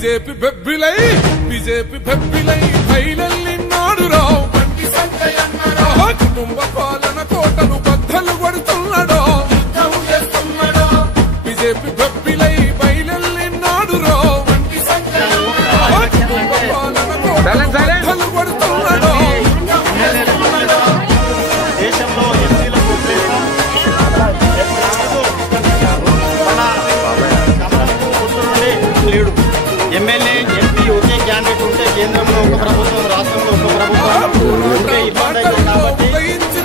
BJP బెబ్బిలై బయలెల్లినాడు రావు కుటుంబ పాలన కోటలు బద్దలు కొడుతున్నాడు బీజేపీ బెబ్బిలై బయలెల్లినాడు రావు కుటుంబ పాలన కోటలు బద్దలు కొడుతున్నాడు దేశంలో లేడు ఎమ్మెల్యే ఎంపీ ఒకే క్యాండిడేట్ ఉంటే కేంద్రంలో ఒక ప్రభుత్వం రాష్ట్రంలో ఒక ప్రభుత్వం ఉంటే ఇబ్బంది అవుతుంది కాబట్టి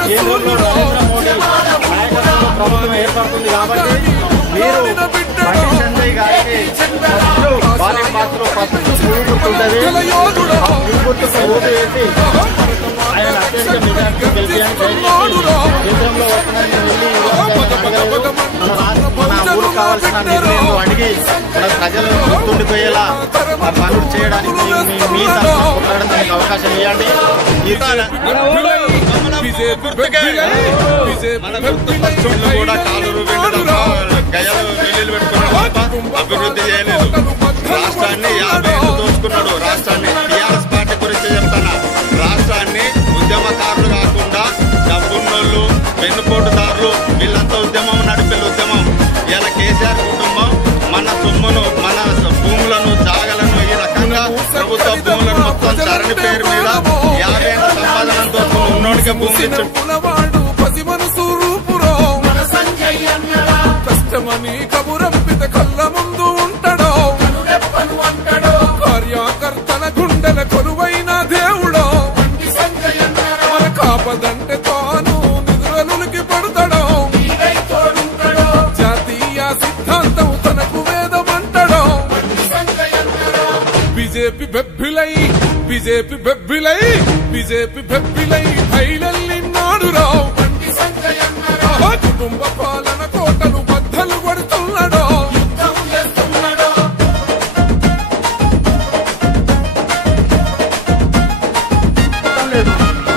కేంద్రంలో నరేంద్ర మోడీ నాయకత్వంలో ప్రభుత్వం ఏర్పడుతుంది కాబట్టి మీరు బండి సంజయ్ గారికి బాలింగ్ పాత్రలో ఫస్ట్ పువ్వు గుర్తుంటుంది గుర్తుకు ఓటు వేసి ఆయన అత్యంత మెజార్టీ గెలిపించడానికి కేంద్రంలో మన ఊరు కావాల్సిన నిర్ణయం అడిగి మన ప్రజలు గుర్తుండిపోయేలా పనులు చేయడానికి మీ తరఫున అవకాశం ఇవ్వండి. కూడా కాలూరు గయలు వెల్లులు పెట్టుకున్నాడు, అభివృద్ధి చేయలేదు. రాష్ట్రాన్ని 50 ఏళ్ళు దోచుకున్నాడు. రాష్ట్రాన్ని టీఆర్ఎస్ పార్టీ గురించి చెప్తాను. రాష్ట్రాన్ని ఉద్యమకారులు కాకుండా డబ్బున్నోళ్ళు వెన్నుపోటుదారులు వీళ్ళంతా ఉద్యమం నడిపే ఉద్యమం. ఇలా కేసీఆర్ కుటుంబం మన సొమ్మును మన భూములను జాగలను ఈ రకంగా ప్రభుత్వ భూములను మొత్తం చరణి పేరు మీద 50 ఏళ్ళ సంపాదనతో ఉన్నోడికి భూమి కష్టమని కబురంపిత కళ్ళ ముందు ఉంటాడో కార్యకర్తల గుండెల కొలువైన దేవుడో మన కాపదంటే తాను నిధులకి పడతాడో జాతీయ సిద్ధాంతం తనకు వేదమంటాడో బీజేపీ బెబ్బిలై బయలెల్లినాడు రావు కుటుంబ పాలన కోటలు బద్దలు కొడుతున్నాడు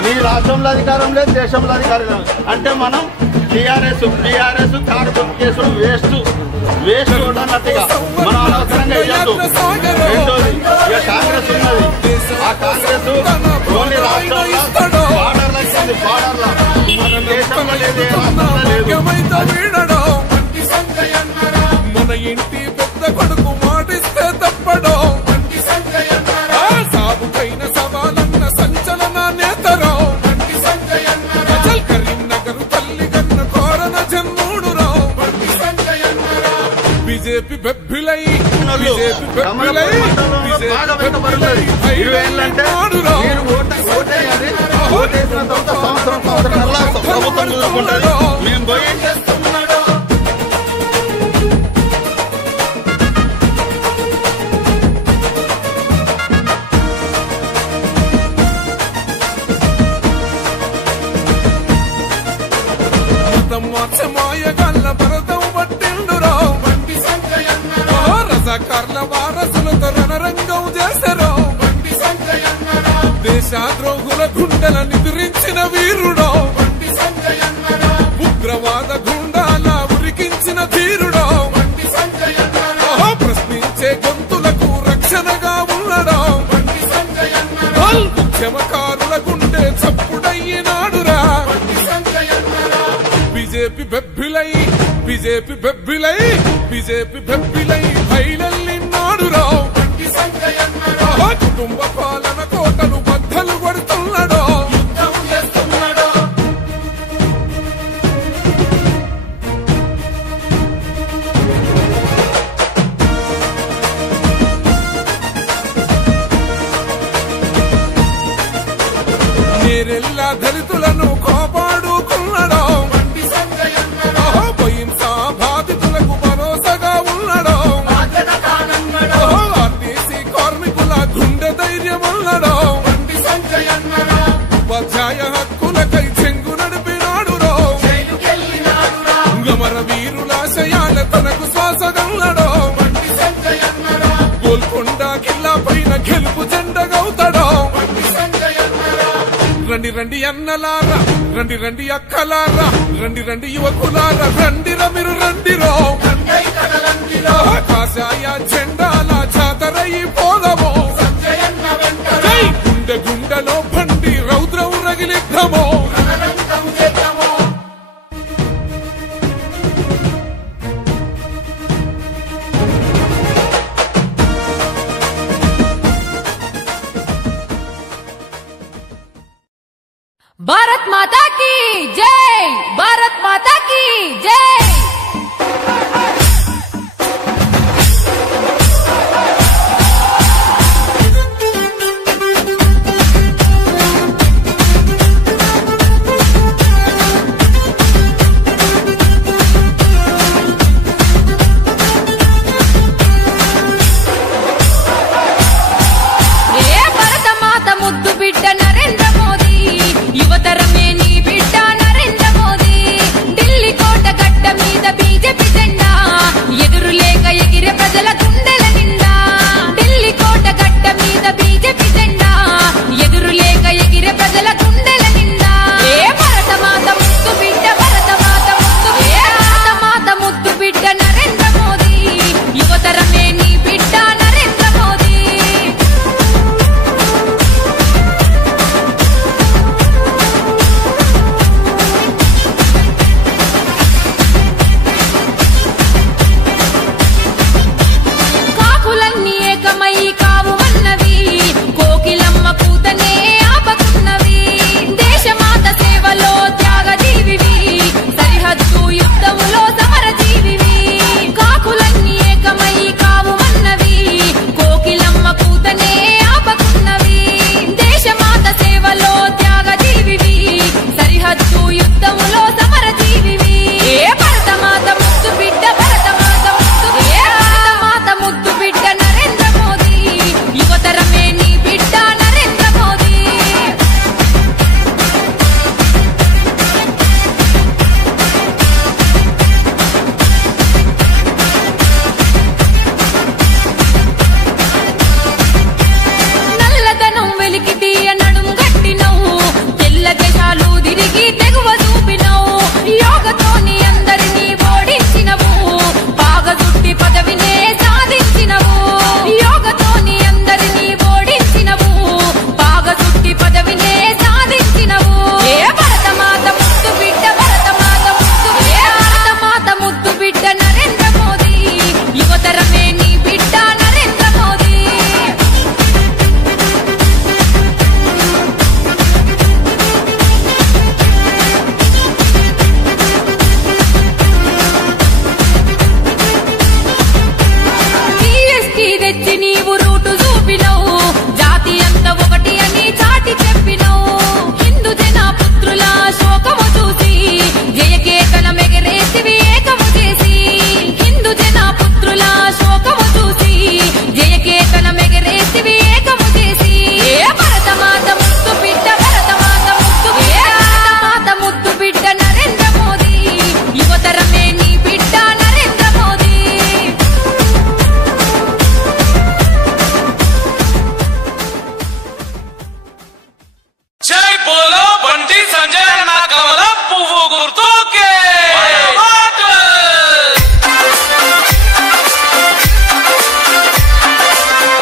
మీ రాష్ట్రంలో అధికారం లేదు, దేశంలో అధికారం లేదు అంటే మనం టీఆర్ఎస్ కారు కేసులు వేస్ట్ అన్నట్టుగా మనం అనవసరంగా ఇవ్వద్దు. రెండోది ఇక కాంగ్రెస్ ఉన్నది, ఆ కాంగ్రెస్ ఓన్లీ రాష్ట్రంలో బార్డర్ల దేశంలో లేదు, మన ఇంటి పెద్ద కొడుకు మాటిస్తే తప్పడో సాగుకైన సవాలన్న సంచలన నేతరో కరీంనగర్ తల్లి కన్న కోరన జన్ముడు రావు బీజేపీ బెబ్బిలై ప్రభుత్వం చూసుకుంటారు. మేము పోయి మాయగల్ల భరతం పట్టిండురో రజాకార్ల వారసులతో రణరంగం చేశారో దేశద్రోహుల గుండెల నిద్రించిన వీరుడో ఉగ్రవాద గుండాల ఉరికించిన ధీరుడో ప్రశ్నించే గొంతులకు రక్షణగా ఉన్నడో ఉద్యమకారుల గుండె చప్పుడయ్యినాడురా బీజేపీ బెబ్బిలై బయలెల్లినాడు రావు కుటుంబ పాలన కోటలు బద్దలు కొడుతున్నాడు నేరెల్లా దళితులను కాపాడుకున్నాడో బాధితులకు భరోసాగా ఉన్నాడో ఆర్టీసీ కార్మికుల గుండె ధైర్యం ఉన్నాడో ఉపాధ్యాయ హక్కులకై చెంగు నడిపినాడు రో గమర వీరులాశయాల తనకు శ్వాసగన్నాడో గోల్కొండ కిల్లా పైన గెలుపు జెండగవుతాడో రండి అన్నలారా రండి అక్కలారా రండి యువకులారా రండిరా మీరు రండిరో కాషాయ జెండాల జాతరై भारत माता की जय, भारत माता की जय।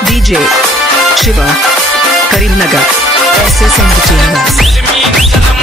DJ Shiva Karimnagar SS Entertainment.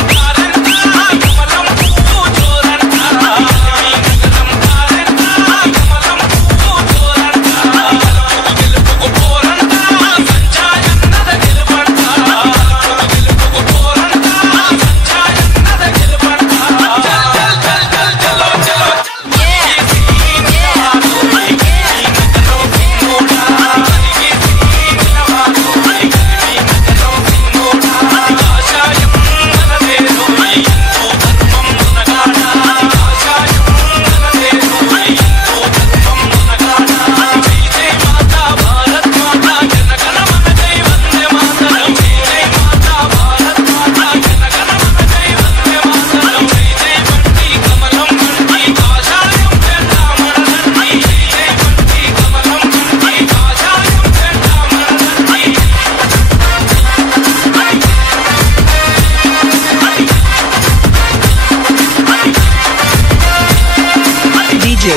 DJ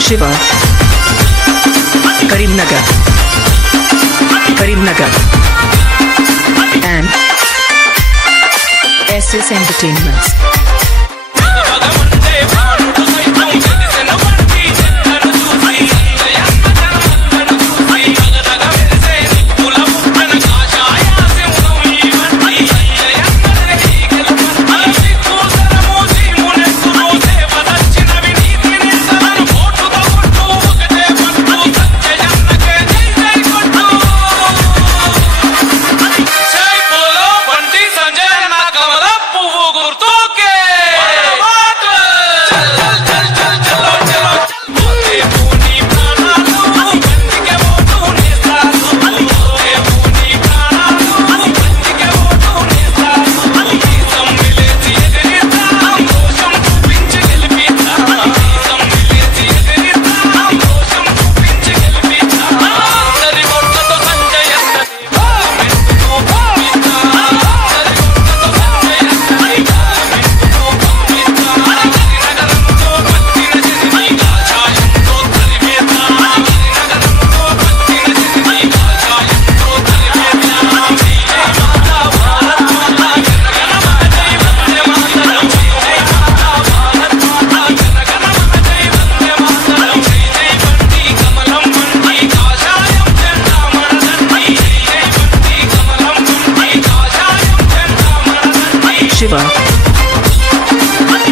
Shiva Karimnagar and SS Entertainments.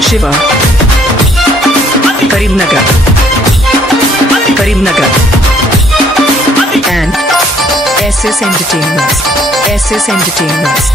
Shiva Karimnagar and SS Entertainments. SS Entertainments.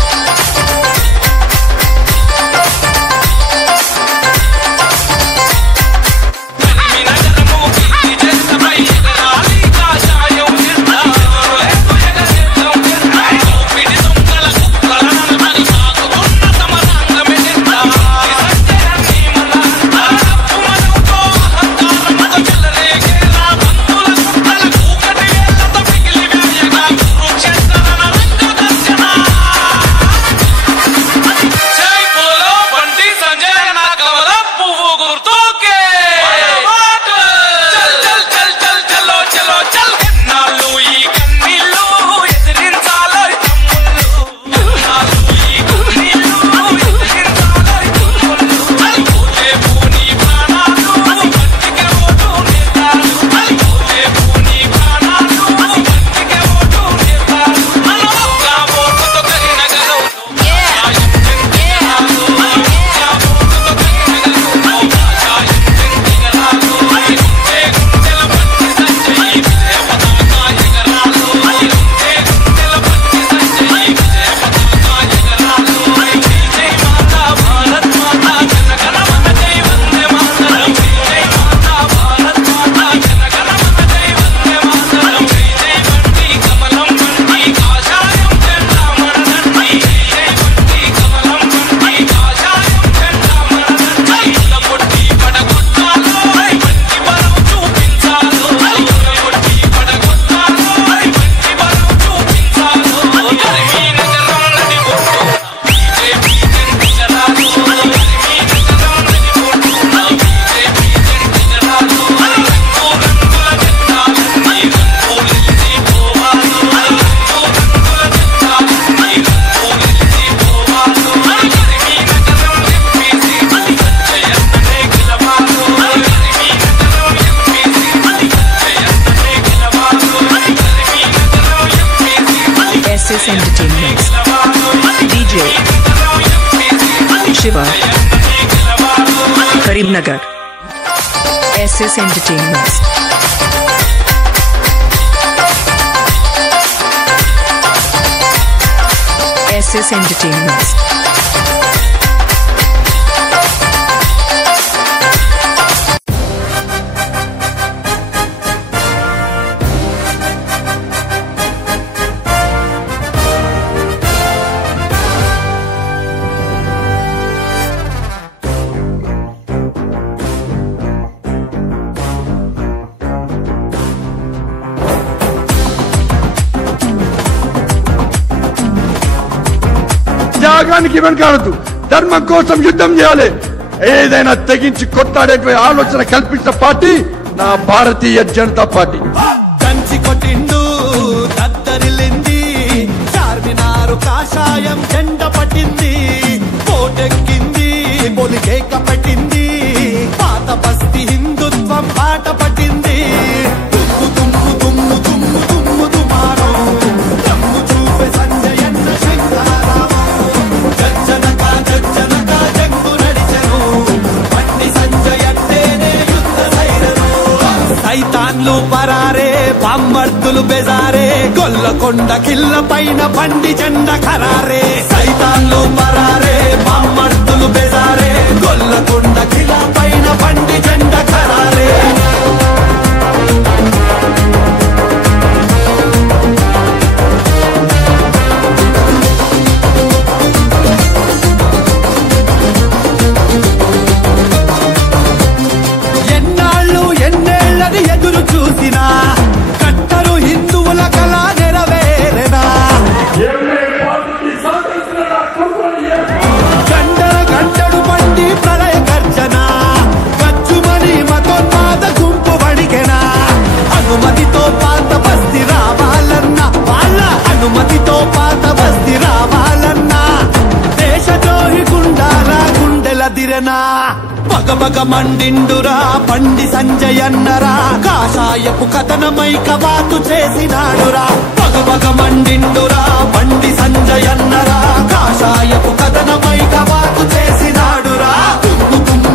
DJ Shiva Karimnagar. SS Entertainments. SS Entertainments. త్యాగానికి వెనకాడద్దు. ధర్మం కోసం యుద్ధం చేయాలి. ఏదైనా తెగించి కొట్టాడేటువంటి ఆలోచన కల్పించిన పార్టీ నా భారతీయ జనతా పార్టీ. కంచి కొట్టిండు దద్దరిల్లింది, చార్మినారు కాషాయం జెండ పట్టింది, కోటెక్కింది పొలికేక పట్టింది, పాత బస్తీ హిందుత్వం పాట పట్టింది. తుమ్ము తుమ్ము తుమ్ము తుమ్ము తుమ్ము తుమారో తమ్ము చూపే సంజయన్న శంకరారావు, జజ్జనక జజ్జనక జంగు నడిచెను, పట్టి సంజయన్నేనే యుద్ధ సైరను. సైతాన్లు పరారే బామ్మర్దులు బెజారే, గొల్లకొండ కిల్ల పైన బండి జెండ ఖరారే. సైతాన్లు పరారే బామ్మర్దులు బెజారే, గొల్లకొండ కిల్ల పైన బండి జెండ ఖరారే. ఎన్నేళ్ళని ఎదురు చూసినా కట్టరు హిందువుల కళ నెరవేరెనా. గంటల గంటడు బండి ప్రళయ గర్జన, గచ్చుమని మతోన్మాద గుంపు వడికెనా. అనుమతితో పాత బస్తీ రావాలన్నా, వాళ్ళ అనుమతితో పాత బస్తీ రావాలన్నా, దేశద్రోహి గుండారా గుండెల దిరనా. పగబగ మండిండురా బండి సంజయన్నరా, కాషాయపు కథనమై కవాతు చేసినాడురా. పగబగ మండిండురా బండి సంజయన్నరా, కాషాయపు కథనమై కవాతు చేసినాడురా. తుమ్ము తుమ్ము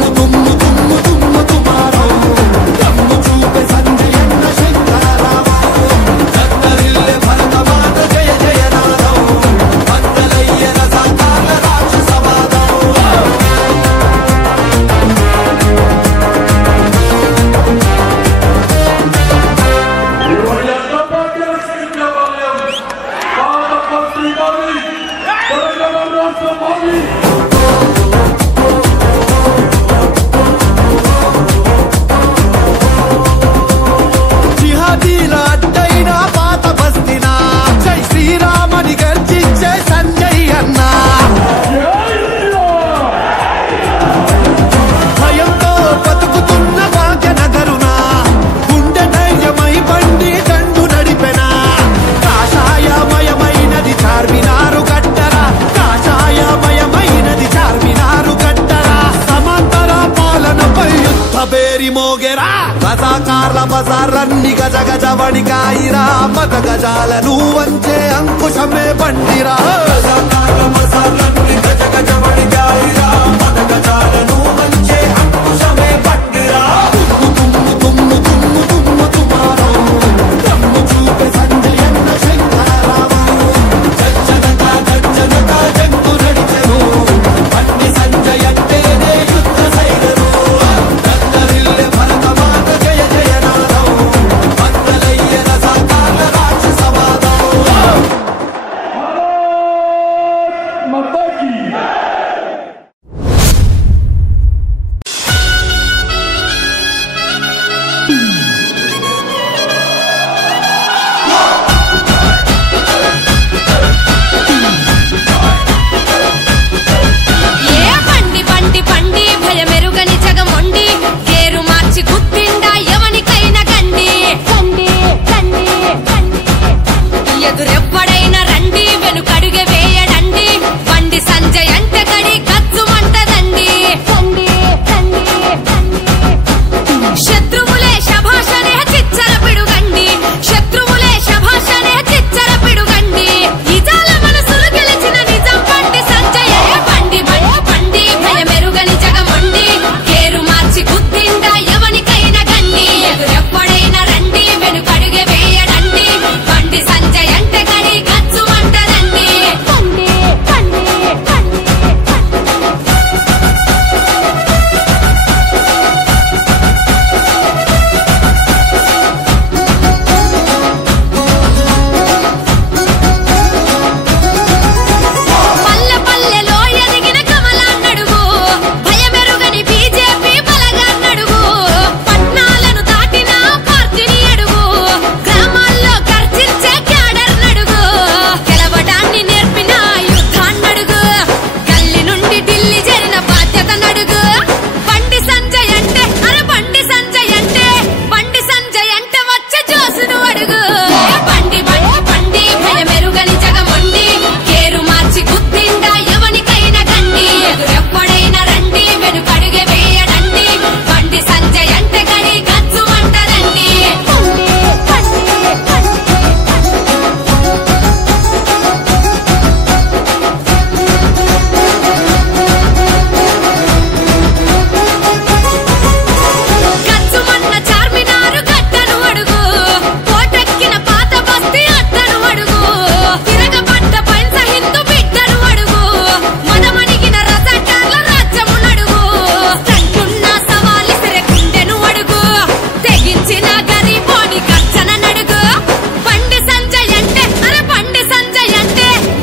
రజాకార్ల బజార్లన్నీ గజ గజ వణికాయిరా మత గజాలను వంచే అంకుశమే బండిరా రజాకార్ల బజార్లన్నీ గజ గజ వణికాయిరా